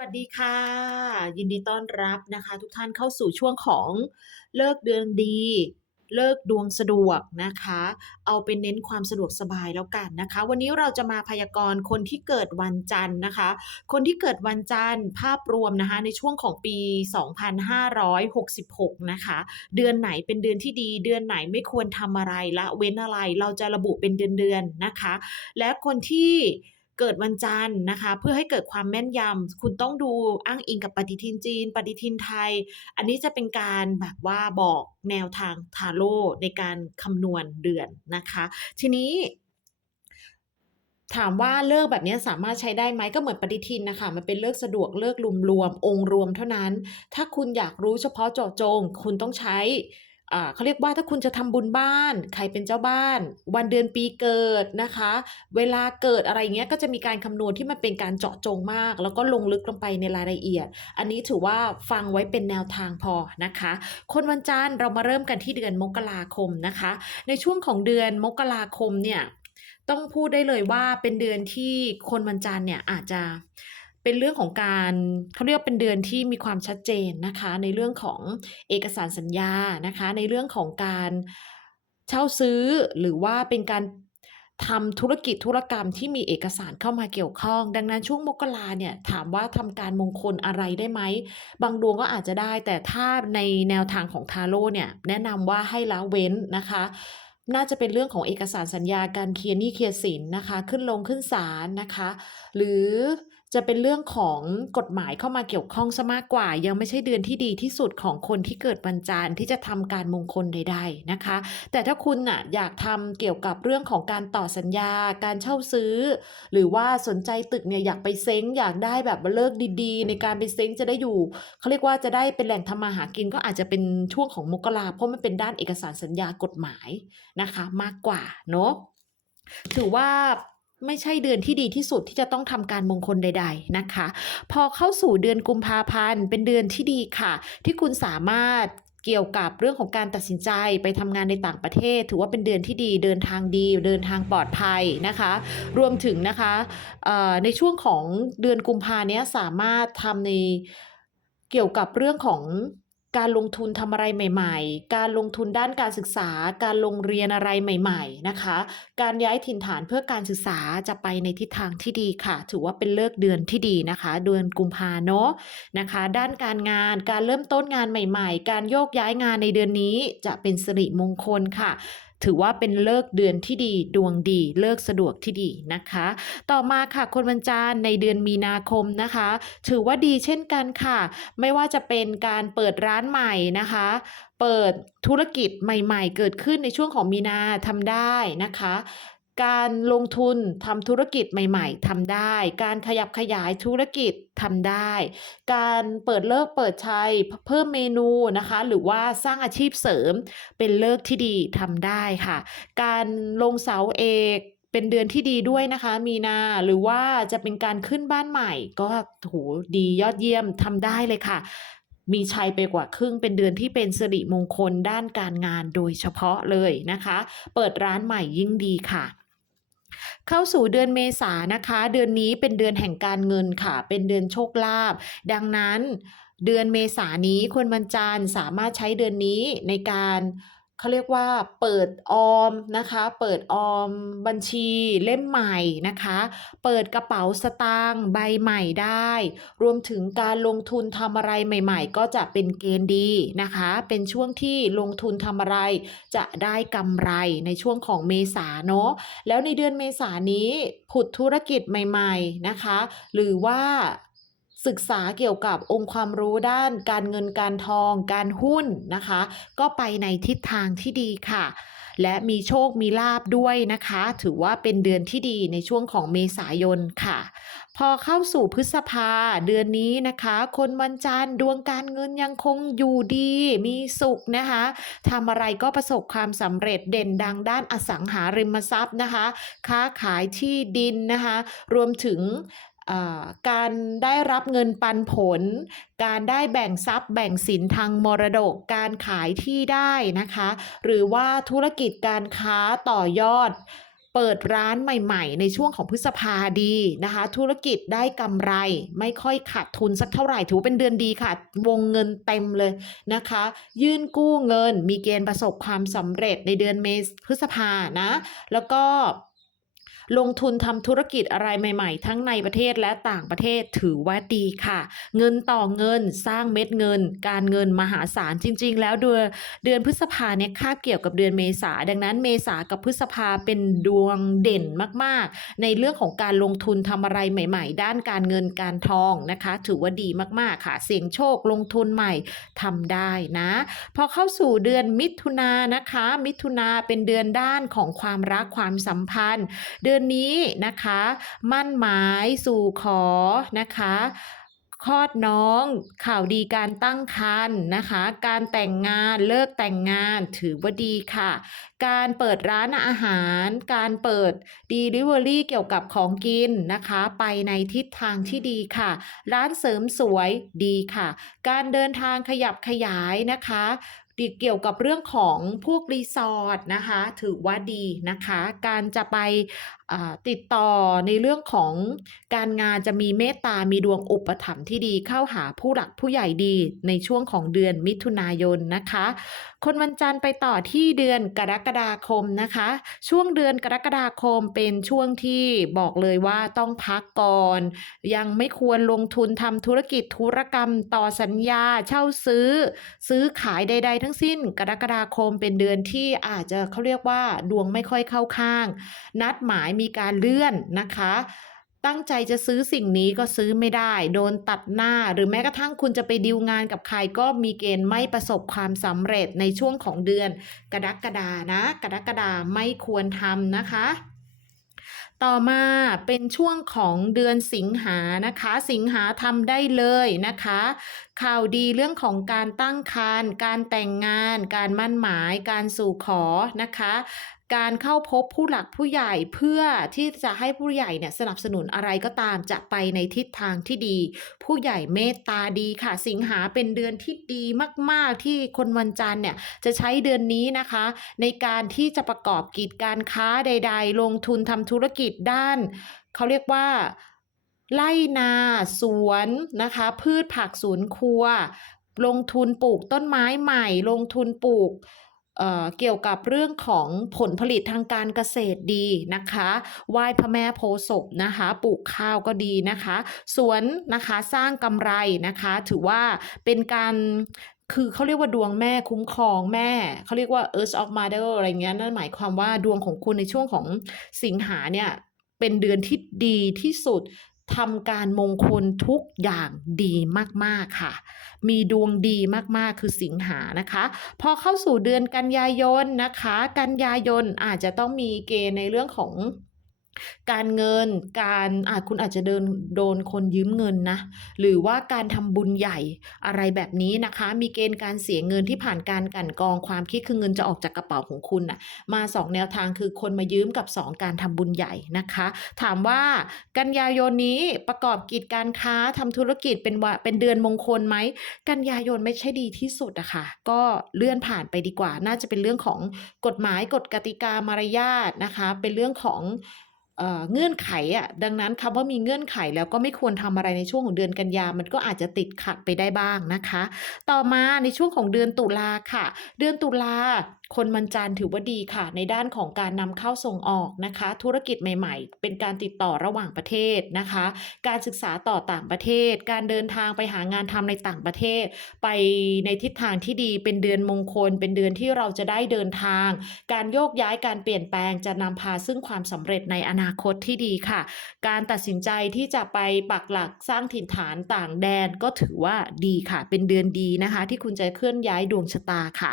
วัสดีค่ะ ยินดีต้อนรับนะคะ ทุกท่านเข้าสู่ช่วงของเลิกเดือนดี เลิกดวงสะดวกนะคะ เอาเป็นเน้นความสะดวกสบายแล้วกันนะคะ วันนี้เราจะมาพยากรณ์คนที่เกิดวันจันทร์นะคะ คนที่เกิดวันจันทร์ภาพรวมนะคะในช่วงของปี 2566 นะคะ เดือนไหนเป็นเดือนที่ดี เดือนไหนไม่ควรทำอะไรละเว้นอะไรเราจะระบุเป็นเดือนๆนะคะ และคนที่ เกิดวันจันทร์นะคะ เพื่อให้เกิดความแม่นยำคุณต้องดูอ้างอิงกับปฏิทินจีน ปฏิทินไทย อันนี้จะเป็นการแบบว่าบอกแนวทางทาโร่ในการคำนวณเดือนนะคะ ทีนี้ถามว่าเลิกแบบนี้สามารถใช้ได้ไหมก็เหมือนปฏิทินนะคะ มันเป็นเลิกสะดวกเลิกรวมๆองค์รวมเท่านั้น ถ้าคุณอยากรู้เฉพาะเจาะจง คุณต้องใช้ เขาเรียกว่าถ้าคุณจะทำบุญบ้าน ใครเป็นเจ้าบ้าน วันเดือนปีเกิดนะคะ เวลาเกิดอะไรเงี้ยก็จะมีการคำนวณที่มันเป็นการเจาะจงมาก แล้วก็ลงลึกลงไปในรายละเอียด อันนี้ถือว่าฟังไว้เป็นแนวทางพอนะคะ คนวันจันทร์เรามาเริ่มกันที่เดือนมกราคมนะคะ ในช่วงของเดือนมกราคมเนี่ยต้องพูดได้เลยว่าเป็นเดือนที่คนวันจันทร์เนี่ยอาจจะ เป็นเรื่องของการเขาเรียกว่าเป็นเดือนที่มีความชัดเจนนะคะ ในเรื่องของเอกสารสัญญานะคะ ในเรื่องของการเช่าซื้อหรือว่าเป็นการทำธุรกิจธุรกรรมที่มีเอกสารเข้ามาเกี่ยวข้อง ดังนั้นช่วงมกราเนี่ยถามว่าทำการมงคลอะไรได้ไหม บางดวงก็อาจจะได้ แต่ถ้าในแนวทางของทาโร่เนี่ยแนะนำว่าให้ละเว้นนะคะน่าจะเป็นเรื่องของเอกสารสัญญาการเคลียร์หนี้เคลียร์สินนะคะ ขึ้นลงขึ้นศาลนะคะ หรือ จะเป็นเรื่องของกฎหมายเข้ามาเกี่ยวข้องซะมากกว่า ยังไม่ใช่เดือนที่ดีที่สุดของคนที่เกิดวันจันทร์ที่จะทำการมงคลใด ๆนะคะ แต่ถ้าคุณน่ะอยากทำเกี่ยวกับเรื่องของการต่อสัญญา การเช่าซื้อ หรือว่าสนใจตึกเนี่ยอยากไปเซ้งอยากได้แบบเลิกดีๆ ในการไปเซ้งจะได้อยู่เขาเรียกว่าจะได้เป็นแหล่งทำมาหากินก็อาจจะเป็นช่วงของมกราเพราะมันเป็นด้านเอกสารสัญญากฎหมายนะคะ มากกว่าเนาะถือว่า ไม่ใช่เดือนที่ดีที่สุดที่จะต้องทำการมงคลใด ๆนะคะ พอเข้าสู่เดือนกุมภาพันธ์เป็นเดือนที่ดีค่ะ ที่คุณสามารถเกี่ยวกับเรื่องของการตัดสินใจไปทำงานในต่างประเทศ ถือว่าเป็นเดือนที่ดีเดินทางดี เดินทางปลอดภัยนะคะ รวมถึงนะคะในช่วงของเดือนกุมภาเนี้ยสามารถทำในเกี่ยวกับเรื่องของ การลงทุนทำอะไรใหม่ ๆ การลงทุนด้านการศึกษา การลงเรียนอะไรใหม่ ๆ นะคะ การย้ายถิ่นฐานเพื่อการศึกษาจะไปในทิศทางที่ดีค่ะ ถือว่าเป็นเลิกเดือนที่ดีนะคะ เดือนกุมภาเนาะนะคะ ด้านการงาน การเริ่มต้นงานใหม่ ๆ การโยกย้ายงานในเดือนนี้จะเป็นสิริมงคลค่ะ ถือว่าเป็นเลิกเดือนที่ดี ดวงดี เลิกสะดวกที่ดีนะคะ ต่อมาค่ะคนวันจันทร์ในเดือนมีนาคมนะคะ ถือว่าดีเช่นกันค่ะ ไม่ว่าจะเป็นการเปิดร้านใหม่นะคะเปิดธุรกิจใหม่ ๆ เกิดขึ้นในช่วงของมีนาทำได้นะคะ การลงทุนทำธุรกิจใหม่ ๆทำได้ การขยับขยายธุรกิจทำได้ การเปิดเลิกเปิดใช้เพิ่มเมนูนะคะ หรือว่าสร้างอาชีพเสริมเป็นเลิกที่ดีทำได้ค่ะ การลงเสาเอกเป็นเดือนที่ดีด้วยนะคะ มีนาหรือว่าจะเป็นการขึ้นบ้านใหม่ ก็โหดียอดเยี่ยมทำได้เลยค่ะมีชัยไปกว่าครึ่งเป็นเดือนที่เป็นสิริมงคลด้านการงานโดยเฉพาะเลยนะคะ เปิดร้านใหม่ยิ่งดีค่ะ เข้าสู่เดือนเมษานะคะ เดือนนี้เป็นเดือนแห่งการเงินค่ะ เป็นเดือนโชคลาภดังนั้น เดือนเมษานี้คนวันจันทร์สามารถใช้เดือนนี้ในการ เขาเรียกว่าเปิดออมนะคะ เปิดออมบัญชีเล่มใหม่นะคะ เปิดกระเป๋าสตางค์ใบใหม่ได้ รวมถึงการลงทุนทำอะไรใหม่ ๆ ก็จะเป็นเกณฑ์ดีนะคะ เป็นช่วงที่ลงทุนทำอะไร จะได้กำไรในช่วงของเมษาเนาะแล้วในเดือนเมษานี้ผุดธุรกิจใหม่ ๆนะคะ หรือว่า ศึกษาเกี่ยวกับองค์ความรู้ด้านการเงินการทอง การหุ้นนะคะ ก็ไปในทิศทางที่ดีค่ะ และมีโชคมีลาบด้วยนะคะ ถือว่าเป็นเดือนที่ดีในช่วงของเมษายนค่ะ พอเข้าสู่พฤษภาเดือนนี้นะคะ คนวันจันทร์ดวงการเงินยังคงอยู่ดี มีสุขนะคะทำอะไรก็ประสบความสำเร็จเด่นดังด้านอสังหาริมทรัพย์นะคะ ค้าขายที่ดินนะคะ รวมถึง การได้รับเงินปันผล การได้แบ่งทรัพย์แบ่งสินทางมรดก การขายที่ได้นะคะ หรือว่าธุรกิจการค้าต่อยอด เปิดร้านใหม่ๆ ในช่วงของพฤษภาดีนะคะ ธุรกิจได้กำไรไม่ค่อยขาดทุนสักเท่าไหร่ถือเป็นเดือนดีค่ะ วงเงินเต็มเลยนะคะ ยื่นกู้เงินมีเกณฑ์ประสบความสำเร็จในเดือนเมษพฤษภานะ แล้วก็ ลงทุนทำธุรกิจอะไรใหม่ๆ ทั้งในประเทศและต่างประเทศถือว่าดีค่ะ เงินต่อเงินสร้างเม็ดเงิน การเงินมหาศาลจริง ๆ แล้วเดือนเดือนพฤษภาเนี่ยค่าบเกี่ยวกับเดือนเมษาดังนั้นเมษากับพฤษภาเป็นดวงเด่นมากๆ ในเรื่องของการลงทุนทำอะไรใหม่ ๆ ด้านการเงินการทองนะคะ ถือว่าดีมากๆค่ะ เสี่ยงโชคลงทุนใหม่ทำได้นะ พอเข้าสู่เดือนมิถุนายนนะคะ มิถุนาเป็นเดือนด้านของความรักความสัมพันธ์ เดือนนี้นะคะ มั่นหมายสู่ขอนะคะคลอดน้องข่าวดีการตั้งครรภ์นะคะ การแต่งงานเลิกแต่งงานถือว่าดีค่ะ การเปิดร้านอาหาร การเปิด Delivery เกี่ยวกับของกินนะคะ ไปในทิศทางที่ดีค่ะ ร้านเสริมสวยดีค่ะ การเดินทางขยับขยายนะคะเกี่ยวกับเรื่องของพวกรีสอร์ทนะคะ ถือว่าดีนะคะ การจะไป ติดต่อในเรื่องของการงานจะมีเมตตา มีดวงอุปถัมภ์ที่ดีเข้าหาผู้หลักผู้ใหญ่ดีในช่วงของเดือนมิถุนายนนะคะ คนวันจันทร์ไปต่อที่เดือนกรกฎาคมนะคะ ช่วงเดือนกรกฎาคมเป็นช่วงที่บอกเลยว่าต้องพักก่อน ยังไม่ควรลงทุนทำธุรกิจธุรกรรมต่อสัญญาเช่าซื้อ ซื้อขายใด ๆ ทั้งสิ้น กรกฎาคมเป็นเดือนที่อาจจะเขาเรียกว่าดวงไม่ค่อยเข้าข้าง นัดหมายมีการเลื่อนนะคะ ตั้งใจจะซื้อสิ่งนี้ก็ซื้อไม่ได้ โดนตัดหน้า หรือแม้กระทั่งคุณจะไปดีลงานกับใครก็มีเกณฑ์ไม่ประสบความสำเร็จในช่วงของเดือน กรกฎานะ กรกฎาไม่ควรทำนะคะต่อมาเป็นช่วงของเดือนสิงหานะคะ สิงหาทำได้เลยนะคะ ข่าวดีเรื่องของการตั้งครรภ์การแต่งงาน การมั่นหมาย การสู่ขอนะคะ การเข้าพบผู้หลักผู้ใหญ่เพื่อที่จะให้ผู้ใหญ่เนี่ยสนับสนุนอะไรก็ตามจะไปในทิศทางที่ดี ผู้ใหญ่เมตตาดีค่ะ สิงหาเป็นเดือนที่ดีมาก ๆ ที่คนวันจันทร์เนี่ยจะใช้เดือนนี้นะคะ ในการที่จะประกอบกิจการค้าใด ๆ ลงทุนทำธุรกิจด้านเขาเรียกว่าไร่นาสวนนะคะ พืชผักสวนครัว ลงทุนปลูกต้นไม้ใหม่ ลงทุนปลูก เเกี่ยวกับเรื่องของผลผลิตทางการเกษตรดีนะคะไหว้พระแม่โพศพนะคะปลูกข้าวก็ดีนะคะ สวนนะคะสร้างกำไรนะคะ ถือว่าเป็นการคือเขาเรียกว่าดวงแม่คุ้มครองแม่เขาเรียกว่า Earth of Mother อะไรเงี้ยนั่นหมายความว่าดวงของคุณในช่วงของสิงหาเนี่ยเป็นเดือนที่ดีที่สุด ทำการมงคลทุกอย่างดีมากๆค่ะ มีดวงดีมากๆคือสิงหานะคะ พอเข้าสู่เดือนกันยายนนะคะ กันยายนอาจจะต้องมีเกณฑ์ในเรื่องของ การเงินการอาจคุณอาจจะเดินโดนคนยืมเงินนะหรือว่าการทำบุญใหญ่อะไรแบบนี้นะคะ มีเกณฑ์การเสียเงินที่ผ่านการกันกองความคิดคือเงินจะออกจากกระเป๋าของคุณน่ะมา 2 แนวทางคือคนมายืมกับ 2 การทำบุญใหญ่นะคะ ถามว่ากันยายนนี้ประกอบกิจการค้าทำธุรกิจเป็นวะเป็นเดือนมงคลไหมกันยายนไม่ใช่ดีที่สุดอะค่ะก็เลื่อนผ่านไปดีกว่า น่าจะเป็นเรื่องของกฎหมายกฎกติกามารยาทนะคะ เป็นเรื่องของ เงื่อนไขอะดังนั้นคำว่ามีเงื่อนไขแล้วก็ไม่ควรทำอะไรในช่วงของเดือนกันยามันก็อาจจะติดขัดไปได้บ้างนะคะ ต่อมาในช่วงของเดือนตุลาค่ะ เดือนตุลา คนวันจันทร์ถือว่าดีค่ะ ในด้านของการนำเข้าส่งออกนะคะ ธุรกิจใหม่ๆ เป็นการติดต่อระหว่างประเทศนะคะ การศึกษาต่อต่างประเทศ การเดินทางไปหางานทำในต่างประเทศ ไปในทิศทางที่ดีเป็นเดือนมงคล เป็นเดือนที่เราจะได้เดินทาง การโยกย้ายการเปลี่ยนแปลงจะนำพาซึ่งความสำเร็จในอนาคตที่ดีค่ะ การตัดสินใจที่จะไปปักหลักสร้างถิ่นฐานต่างแดนก็ถือว่าดีค่ะ เป็นเดือนดีนะคะ ที่คุณจะเคลื่อนย้ายดวงชะตาค่ะ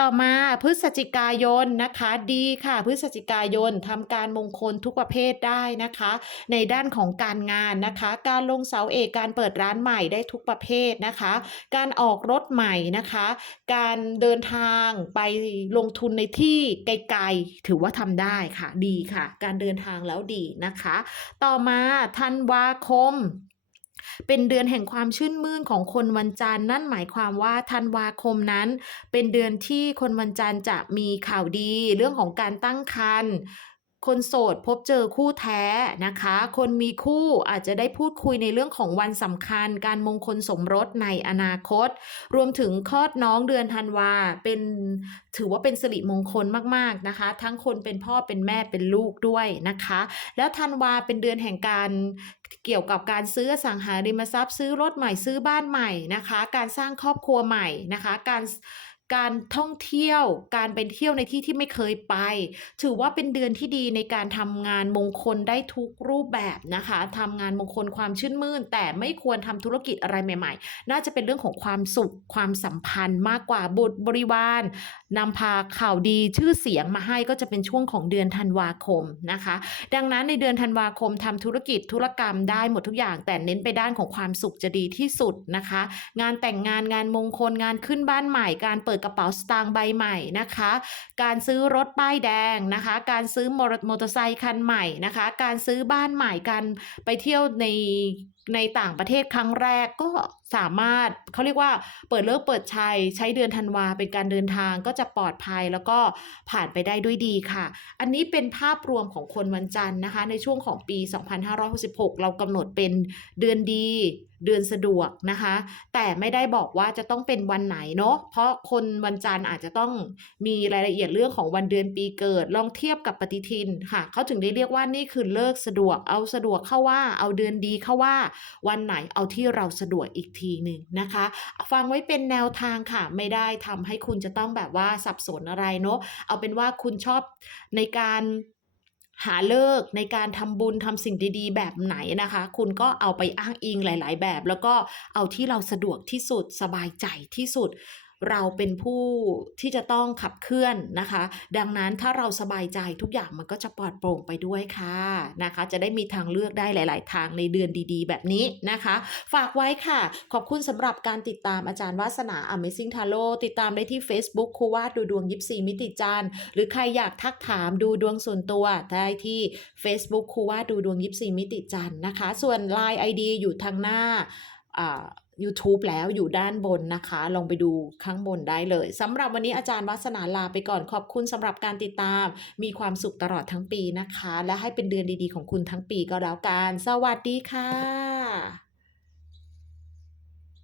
ต่อมาพฤศจิกายนนะคะดีค่ะ พฤศจิกายนทำการมงคลทุกประเภทได้นะคะ ในด้านของการงานนะคะ การลงเสาเอกการเปิดร้านใหม่ได้ทุกประเภทนะคะ การออกรถใหม่นะคะ การเดินทางไปลงทุนในที่ไกลๆ ถือว่าทำได้ค่ะ ดีค่ะ การเดินทางแล้วดีนะคะ ต่อมาธันวาคม เป็นเดือนแห่งความชื่นมื่นของคนวันจันทร์นั่นหมายความว่าธันวาคมนั้น เป็นเดือนที่คนวันจันทร์จะมีข่าวดี เรื่องของการตั้งครรภ์คนโสดพบเจอคู่แท้นะคะ คนมีคู่อาจจะได้พูดคุยในเรื่องของวันสำคัญ การมงคลสมรสในอนาคต รวมถึงคลอดน้องเดือนธันวาเป็นถือว่าเป็นสิริมงคลมากๆนะคะ ทั้งคนเป็นพ่อเป็นแม่เป็นลูกด้วยนะคะ แล้วธันวาเป็นเดือนแห่งการ เกี่ยวกับการซื้อสังหาริมทรัพย์ ซื้อรถใหม่ซื้อบ้านใหม่นะคะ การสร้างครอบครัวใหม่นะคะ การ การท่องเที่ยว การไปเที่ยวในที่ที่ไม่เคยไป ถือว่าเป็นเดือนที่ดีในการทำงานมงคลได้ทุกรูปแบบนะคะทำงานมงคลความชื่นมื่น แต่ไม่ควรทำธุรกิจอะไรใหม่ ๆ น่าจะเป็นเรื่องของความสุขความสัมพันธ์มากกว่าบุตรบริวารนำพาข่าวดีชื่อเสียงมาให้ก็จะเป็นช่วงของเดือนธันวาคมนะคะ ดังนั้นในเดือนธันวาคมทำธุรกิจธุรกรรมได้หมดทุกอย่าง แต่เน้นไปด้านของความสุขจะดีที่สุดนะคะ งานแต่งงานงานมงคลงานขึ้นบ้านใหม่การเปิดกระเป๋าสตางค์ใบใหม่นะคะ การซื้อรถป้ายแดงนะคะ การซื้อมอเตอร์ไซค์คันใหม่นะคะ การซื้อบ้านใหม่การไปเที่ยวใน ในต่างประเทศครั้งแรกก็สามารถเขาเรียกว่าเปิดเลิกเปิดชัยใช้เดือนธันวาเป็นการเดินทางก็จะปลอดภัยแล้วก็ผ่านไปได้ด้วยดีค่ะ อันนี้เป็นภาพรวมของคนวันจันทร์นะคะ ในช่วงของปี 2566 เรากำหนดเป็นเดือนดีเดือนสะดวกนะคะ แต่ไม่ได้บอกว่าจะต้องเป็นวันไหนเนาะเพราะคนวันจันทร์อาจจะต้องมีรายละเอียดเรื่องของวันเดือนปีเกิด ลองเทียบกับปฏิทินค่ะเขาถึงได้เรียกว่านี่คือเลิกสะดวกเอาสะดวกเข้าว่าเอาเดือนดีเข้าว่าวันไหนเอาที่เราสะดวกอีกทีหนึ่งนะคะ ฟังไว้เป็นแนวทางค่ะ ไม่ได้ทำให้คุณจะต้องแบบว่าสับสนอะไรเนาะเอาเป็นว่าคุณชอบในการหาเลิกในการทำบุญทำสิ่งดีๆ แบบไหนนะคะ คุณก็เอาไปอ้างอิงหลาย ๆ แบบ แล้วก็เอาที่เราสะดวกที่สุดสบายใจที่สุด เราเป็นผู้ที่จะต้องขับเคลื่อนนะคะ ดังนั้นถ้าเราสบายใจทุกอย่างมันก็จะปลอดโปร่งไปด้วยค่ะนะคะ จะได้มีทางเลือกได้หลาย ๆ ทางในเดือนดีๆ แบบนี้นะคะ ฝากไว้ค่ะ ขอบคุณสำหรับการติดตามอาจารย์วาสนา Amazing Tarot ติดตามได้ที่ Facebook ครูวาดดูดวงยิปซีมิติจันทร์หรือใครอยากทักถามดูดวงส่วนตัวได้ที่ Facebook ครูวาดดูดวงยิปซีมิติจันทร์นะคะ ส่วน Line ID อยู่ทางหน้าอ่า YouTube แล้วอยู่ด้านบนนะคะ ลองไปดูข้างบนได้เลยสำหรับวันนี้อาจารย์วัสนาลาไปก่อนขอบคุณสำหรับการติดตาม มีความสุขตลอดทั้งปีนะคะ และให้เป็นเดือนดีๆของคุณทั้งปีก็แล้วกัน สวัสดีค่ะ